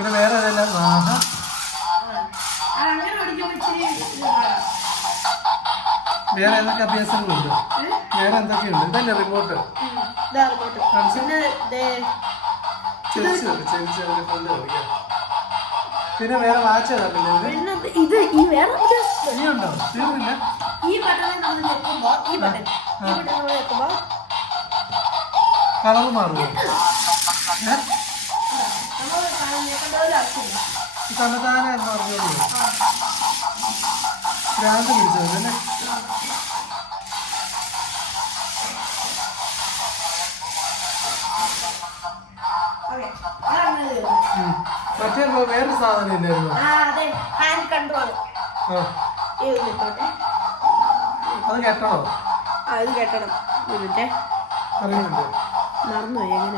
പിന്നെ വേറെ ഏതെല്ലാം വേറെ ഏതൊക്കെ അഭ്യാസങ്ങളുണ്ട്? വേറെ എന്തൊക്കെയുണ്ട്? ഇതല്ലേ റിമോട്ട്? പിന്നെ വേറെ വാച്ച് ഏതാ? ഇനിയുണ്ടോ? തീർന്നില്ല. കളർ മാറുമോ? തന്നതാനെ എന്ന് പറഞ്ഞോളൂ. ഭ്രാന്ത് പിടിച്ചതല്ലേ? മറ്റേ വേറൊരു സാധനം ഇല്ലായിരുന്നു? അത് കെട്ടണോ? അത് കെട്ടണം. അറിയുന്നുണ്ട്. മറന്നുപോയി എങ്ങനെ